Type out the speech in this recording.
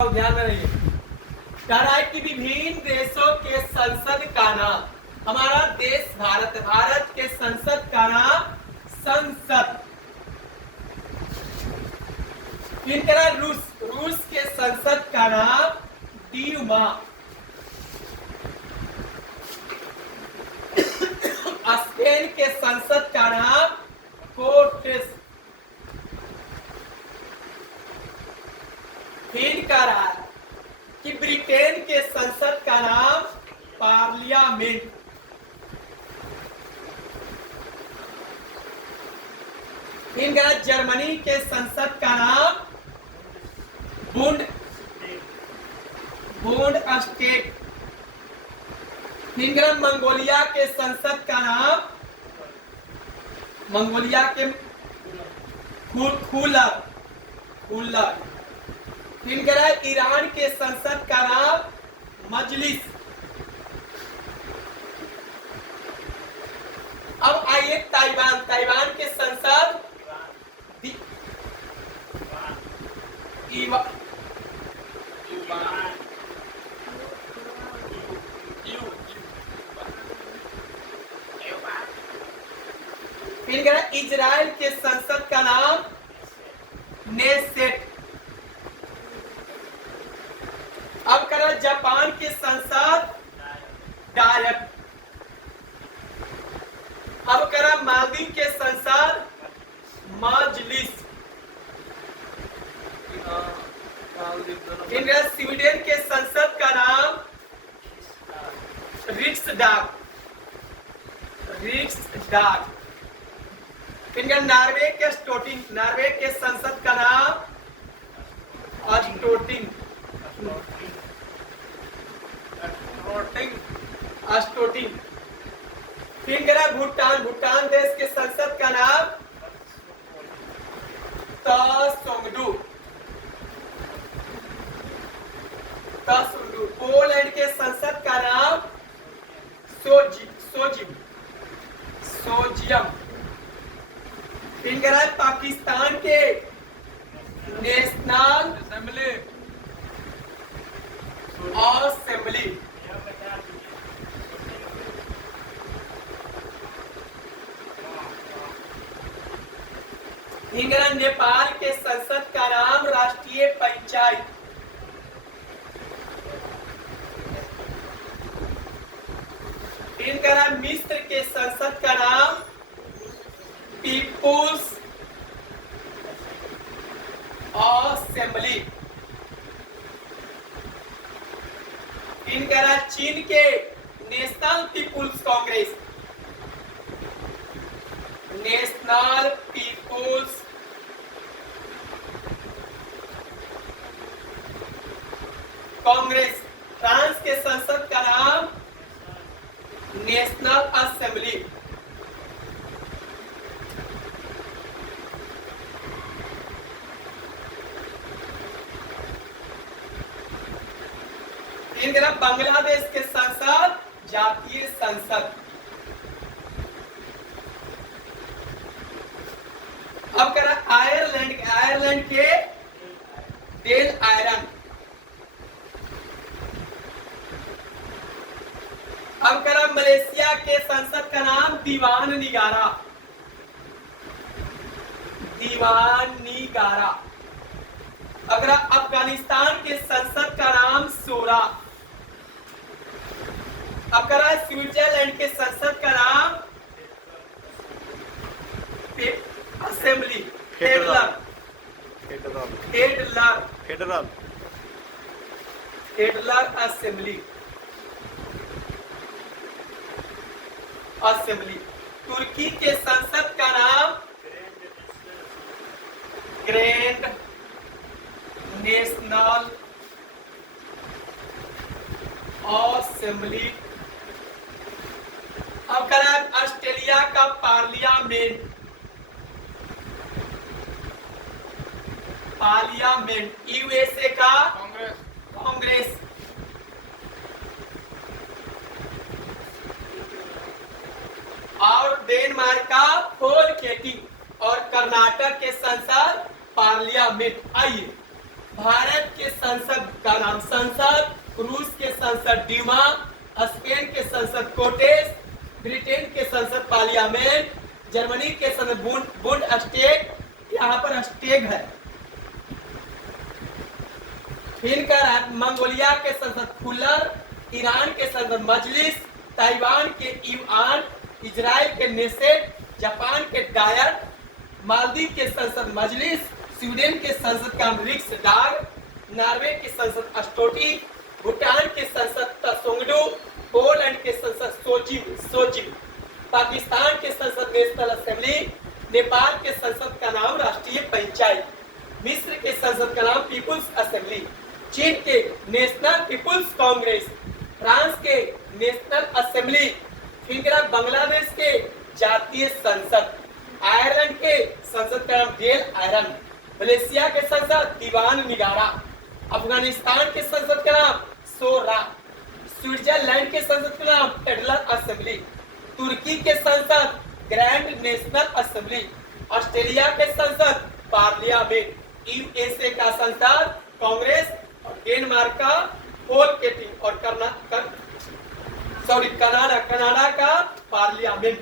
ध्यान में रहिए। कह रहा है कि विभिन्न देशों के संसद का नाम, हमारा देश भारत, भारत के संसद का नाम संसद। फिर कह रहा है रूस, रूस के संसद का नाम डीमा। स्पेन के संसद का नाम कोर्टेस। फिर कह रहा है कि ब्रिटेन के संसद का नाम पार्लियामेंट। फिर कह रहा है जर्मनी के संसद का नाम बुंड स्टेट। फिर कह रहा है मंगोलिया के संसद का नाम, मंगोलिया के खुलर। फिर कह रहा है ईरान के संसद का नाम मजलिस। अब आइए ताइवान, ताइवान के संसद फिर कह रहा है इजराइल के संसद का नाम नेसेट। अब कह रहा है जापान के संसद डायट। अब कह रहा है मालदीव के संसद मजलिस। स्वीडन के संसद का नाम रिक्सडाग। नॉर्वे के स्टोटिंग, नॉर्वे के संसद का नाम स्टोटिंग। फिर कह रहा है भूटान, भूटान देश के संसद का नाम तसोंगडू। पोलैंड के संसद का नाम सोजियम। फिर कह रहा है पाकिस्तान के नेशनल असेंबली। नेपाल के संसद का नाम राष्ट्रीय पंचायत। मिस्र के संसद का नाम पीपुल्स असेंबली। चीन के national people's congress, national people's congress. France के संसद का नाम नेशनल असेंबली। बांग्लादेश के संसद जातीय संसद। अब कह रहा आयरलैंड, आयरलैंड के डेल आयरन। अब कह रहा मलेशिया के संसद का नाम दीवान निगारा। अगर अफगानिस्तान के संसद का नाम सोरा। अब कह रहा है स्विट्जरलैंड के संसद का नाम असेंबली, फेडरल असेंबली। तुर्की के संसद का नाम ग्रैंड नेशनल असेंबली। अब कह रहा है ऑस्ट्रेलिया का पार्लियामेंट, यूएसए का कांग्रेस। और डेनमार्क का फोलकेटिंग और कर्नाटक के संसद पार्लियामेंट। आइए भारत के संसद का नाम संसद, रूस के संसद ड्यूमा, स्पेन के संसद कोटेस, ब्रिटेन के संसद पार्लियामेंट, जर्मनी के संसद बुंडस्टैग, यहाँ पर स्टेग है। फिर का मंगोलिया के संसद फुलर, ईरान के संसद मजलिस, ताइवान के यूआन, इजराइल के नेसेट, जापान के डायर, मालदीव के संसद मजलिस, स्वीडन के संसद का रिक्सडाग, नॉर्वे की संसद अस्टोटी, भूटान के संसद तसोंगडो, पोलैंड के संसद सोजिम, पाकिस्तान के संसद नेशनल असेंबली, नेपाल के संसद का नाम राष्ट्रीय पंचायत, मिस्र के संसद का नाम पीपुल्स असेंबली, चीन के नेशनल पीपुल्स कांग्रेस, फ्रांस के नेशनल असेंबली, फिर बांग्लादेश के जातीय संसद, आयरलैंड के संसद का नाम डेल आयरन, मलेशिया के संसद दीवान निगारा, अफगानिस्तान के संसद का नाम सोरा, स्विट्जरलैंड के संसद का नाम फेडरल असेंबली, तुर्की के संसद ग्रैंड नेशनल असेंबली, ऑस्ट्रेलिया के संसद पार्लियामेंट, यूएसए का संसद कांग्रेस और डेनमार्क का फोल्केटिंग और कनाडा का पार्लियामेंट।